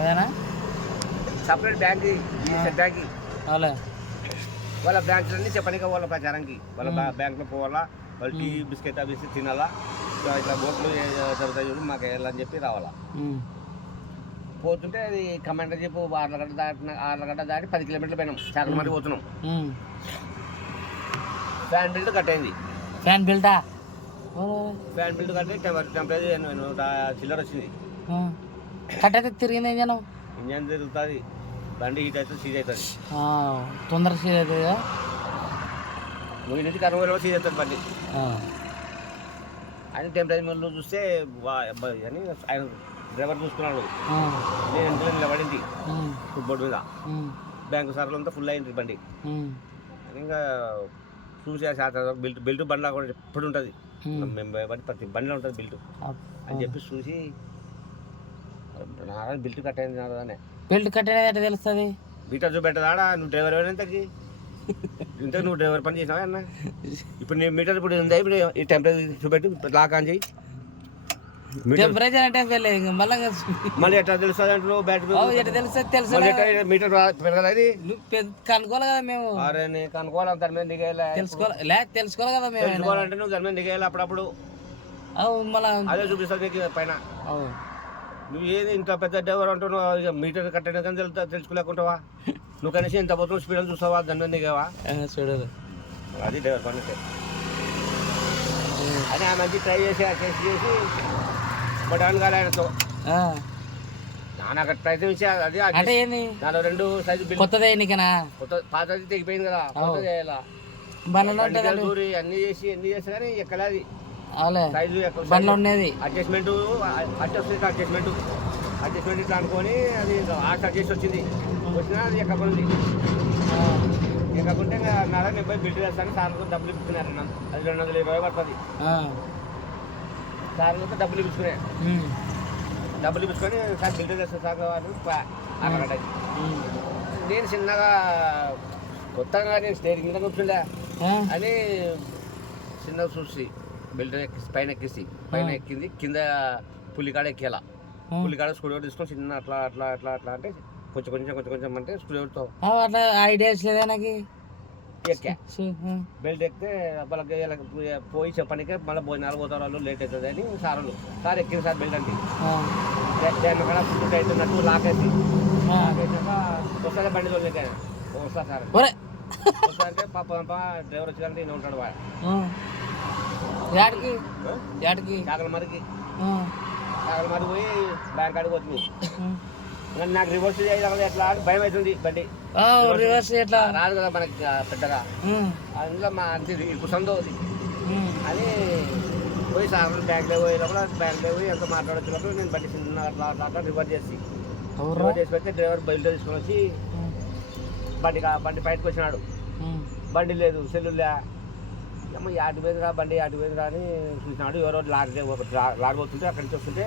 అదేనా separate bank bank అవులే వాళ్ళ బ్యాంకులన్నీ చెప్పనిక వాళ్ళ ప్రచారంకి వాళ్ళ బ్యాంకులో పోవాలా వాళ్ళు టీ బిస్కెట్ అవి తినాలా ఇట్లా బోట్లు జరుగుతాయి చూడు మాకు వెళ్ళాలని చెప్పి రావాలా పోతుంటే అది కమాండర్ చెప్పు ఆర్లగడ్డ దాటి 10 కిలోమీటర్లు పోయినాం చాకల మరి పోతున్నాం ఫ్యాన్ బిల్ట్ కట్ అయింది ఫ్యాన్ బిల్టా కట్టి టెంపరేచర్ చిల్లర వచ్చింది కట్ అయితే తిరిగింది ఇంజన్ తిరుగుతుంది బండి హీట్ అవుతుంది సీజ్ అవుతుంది తొందరగా సీజ్ అవుతుంది కదా 3 నుంచి 60 రోజులు సీజ్ అవుతుంది బండి ఆయన టెంపరేచర్ చూస్తే అని ఆయన డ్రైవర్ చూసుకున్నాడు నేను ఇంట్లో నిలబడింది ఫుట్బోర్డ్ మీద బ్యాంకు సార్లు అంతా ఫుల్ అయింది బండి ఇంకా చూసి బెల్ట్ బండ్లా కూడా ఎప్పుడు ఉంటుంది ప్రతి బండిలో ఉంటుంది బెల్ట్ అని చెప్పి చూసి బెల్ట్ కట్ అయింది నాదానే బెల్ట్ కట్ అనేది ఎట్లా తెలుస్తుంది మీటర్ చూపెట్టదాడా నువ్వు డ్రైవర్ ఎంతకి ఇంత నువ్వు డ్రైవర్ పని చేసినావా అన్న ఇప్పుడు నేను మీటర్ ఇప్పుడు ఉందా ఇప్పుడు ఈ టెంపరేచర్ చూపెట్టి లాక్ ఆన్ చేయి టెంపరేచర్ అంటే మళ్ళీ ఎట్లా తెలుస్తుంది అంటున్నావు బ్యాటరీ తెలుసు మీటర్ పెరగలేదు కనుక్కోవాలి కదా మేము అరే నేను కనుక్కోవాలి దాని మీద దిగేయాలి తెలుసుకోవాలి కదా మేము తెలుసుకోవాలంటే నువ్వు దాని మీద దిగేయాలి అప్పుడప్పుడు మళ్ళీ అదే చూపిస్తుంది నీకు పైన నువ్వు ఏది ఇంత పెద్ద డ్రైవర్ అంటున్నావు ఇక మీటర్ కట్టడం కానీ తెలుసుకోలేకుంటావా నువ్వు కనీసం ఎంత పోతున్నావు స్పీడ్ చూస్తావా దాని మీద దిగావా చూడదు అది డ్రైవర్ పని అని ఆ మంచి ట్రై చేసి బట్ కాలే ఆయనతో నాకు ప్రయత్నం ఇచ్చా అది నాలో 2 సైజు కొత్తదే కొత్త పాతది తెగిపోయింది కదా కొత్త చేయాలా అన్ని చేసి కానీ ఎక్కలేదు సైజు అడ్జస్ట్మెంట్ ఇట్లా అనుకొని అది అడ్జస్ట్ చేసి వచ్చింది వచ్చినా అది ఎక్కకుంది ఎక్కకుంటే నర 70 బిల్ట్ వేస్తాను సార్లతో డబ్బులు ఇప్పుకున్నారు అది 220 పడుతుంది సార్లతో డబ్బులు ఇప్పుకునే డబ్బులు ఇప్పుకొని సార్ బిల్ట్ వేస్తాను సార్ అక్కడ నేను చిన్నగా కొత్తగా నేను స్టేరింగ్ మీద కూర్చుండే అని చిన్నగా చూసి బెల్ట్ పైన ఎక్కింది కింద పులికాడ ఎక్కేలా పులికాడ స్కూల్ తీసుకొని చిన్న అట్లా అట్లా అట్లా అట్లా అంటే కొంచెం అంటే స్కూల్తో అట్లా ఐడియాస్ లేదా నాకు ఎక్కా బెల్ట్ ఎక్కితే వాళ్ళకి పోయి చెప్పడానికి మళ్ళీ భోజనాలు పోతారు వాళ్ళు లేట్ అవుతుంది అని సార్ ఎక్కింది సార్ బెల్ట్ అంటే దాన్ని కూడా ఫుడ్ అవుతున్నట్టు లాక్ వేసాక వస్తుంది బండి తోలిక వస్తా సార్ వస్తా అంటే పాప డ్రైవర్ వచ్చేదానికి నేను ఉంటాడు చాకల మరికి పోయి బ్యాంక్ కాడికి పోతుంది నాకు రివర్స్ చేయాలి ఎట్లా భయం అవుతుంది బండి రివర్స్ ఎట్లా రాదు కదా మనకి పెద్దగా అందులో మా అంతే కుసందో అని పోయి సార్ బ్యాంక్లో పోయి ఎంతో మాట్లాడొచ్చినప్పుడు నేను బండి చిన్న అట్లా అట్లా రివర్స్ చేసి పెడితే డ్రైవర్ బయట తీసుకొని వచ్చి బండి బయటకు వచ్చినాడు బండి లేదు సెల్లులే అమ్మ యాటి పోయిందిరా బండి అని చూసినాడు ఎవరో లాడిపోతుంటే అక్కడి నుంచి వస్తుంటే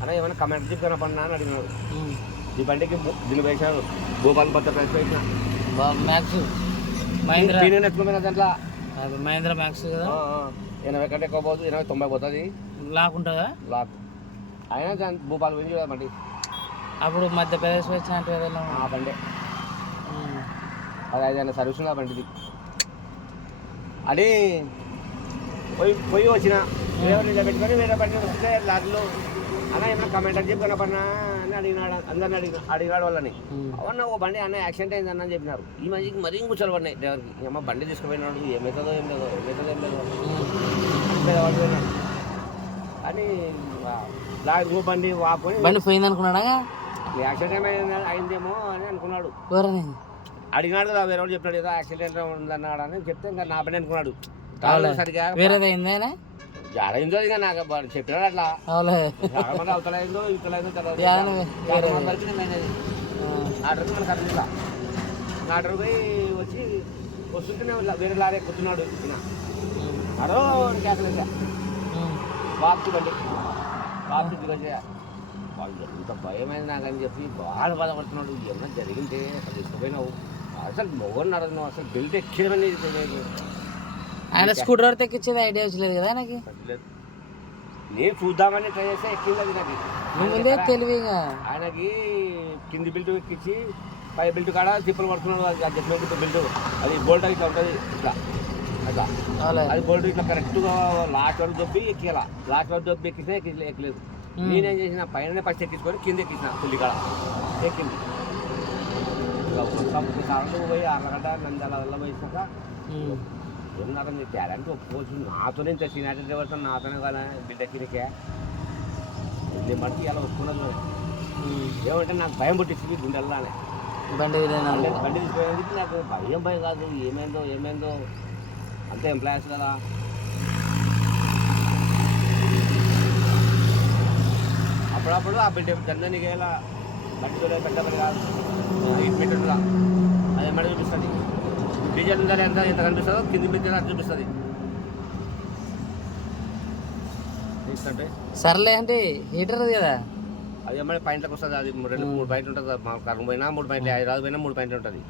అన్న ఏమైనా కమెంట్ చెప్పి కనపడినా అని అడిగినాడు ఈ బండికి దీన్ని వేసినాడు భూపాల్ కొత్త ప్రైస్ వేసిన ఎత్తుకుపోయినా దాంట్లో మహేంద్ర మ్యాక్స్ 80 కంటే ఎక్కువ పోతుంది 90 పోతుంది లాక్ ఉంటుందా లాక్ అయినా దాని భూపాల్ పోయింది కదా బండి అప్పుడు మధ్యప్రదేశ్ వచ్చినట్టు ఏదైనా ఆ బండి అది 5 సర్వీస్ ఉంది ఆ బండిది అని పోయి వచ్చిన డ్రైవర్ పెట్టుకొని వేరే బండి వస్తే లారీలో అన్న ఏమన్నా కమెంట్ అని చెప్పి కనపడినా అని అడిగినాడు అందరిని అడిగినాడు వాళ్ళని అవన్న ఓ బండి అన్న యాక్సిడెంట్ అయిందన్న అని చెప్పినారు ఈ మధ్యకి మరీ కూర్చోలు పడినాయి డ్రైవర్కి అమ్మ బండి తీసుకుపోయినాడు ఏమవుతుందో ఏం లేదో అని లారీ బండి వాపుకొని బండి పోయింది అనుకున్నాడా యాక్సిడెంట్ అయిందేమో అని అనుకున్నాడు అడిగినాడు కదా వేరే వాళ్ళు చెప్పినాడు ఏదో యాక్సిడెంట్ ఉందన్నాడు అని చెప్తే ఇంకా నా పని అనుకున్నాడు సరిగా వేరేదైందా అయిందో ఇక నాకు చెప్పినాడు అట్లా అవతలైందో ఇతలైందో ఆర్డర్కి మనకు అర్థం ఆర్డర్ పోయి వస్తుంటేనే వేరే లారీ కూర్చున్నాడు ఈయన అడో కేకలేదా బాబు బండి బాబు దిగజే వాళ్ళు ఎంత భయమైంది నాకని చెప్పి బాధపడుతున్నాడు ఏమన్నా జరిగింటే అసలు తీసుకుపోయినావు అసలు మొగోని అడుగుతున్నావు అసలు బెల్ట్ ఎక్కేమని ఆయన స్కూటర్ వరకు ఎక్కించేది ఐడియా వచ్చలేదు కదా ఆయనకి నేను చూద్దామని ట్రై చేస్తే ఎక్కింది అది నాకు ముందే తెలివిగా ఆయనకి కింది బిల్ట్ ఎక్కించి పై బిల్ట్ కాడ తిప్పలు పడుతున్నాడు. అది అడ్జస్ట్మెంట్ బిల్ట్ అది బోల్ట్ ఇట్లా ఉంటుంది ఇట్లా అట్లా అది బోల్ట్ ఇట్లా కరెక్ట్గా లాస్ట్ వరకు దొబ్బి ఎక్కియాల. లాస్ట్ వరకు దొబ్బి ఎక్కించినా ఎక్కలేదు. నేనేం చేసిన పైన ఫస్ట్ ఎక్కించుకొని కింద ఎక్కించిన పుల్లి కాడ ఎక్కింది. సార్లు పోయి అరగంట నందాల వల్ల పోయినాక ఉన్నారని చెప్పారు అంటే ఒప్పుకోవచ్చు. నాతోనే ఇంత సీనియర్ డ్రైవర్తో నాతోనే కదా బిల్డ్ ఎక్కినకే ఇది మటుకు ఇలా ఒప్పుకున్నది. ఏమంటే నాకు భయం పుట్టించింది గుండెల్లానే. బండి తీసుకుపోయేందుకు నాకు భయం కాదు, ఏమైందో అంతే ఎంప్లాయీస్ కదా. అప్పుడప్పుడు ఆ బిల్డ్ దందానికి ఇలా బండి పెద్ద పని కాదు, ఇన్మెంట్ ఉంటుందా అది ఎమ్మడి చూపిస్తుంది. డీజిల్ ఉందా ఎంత కనిపిస్తుందో కింది మీద అది చూపిస్తుంది. తీసుకుంటే సర్లే అంటే హీటర్ కదా అది ఎమ్మడి పాయింట్లకు వస్తుంది. అది 2-3 పాయింట్లు ఉంటుంది. మా కర్మ పోయినా 3 పాయింట్లు, 5 రాదు పోయినా 3 పాయింట్లు ఉంటుంది.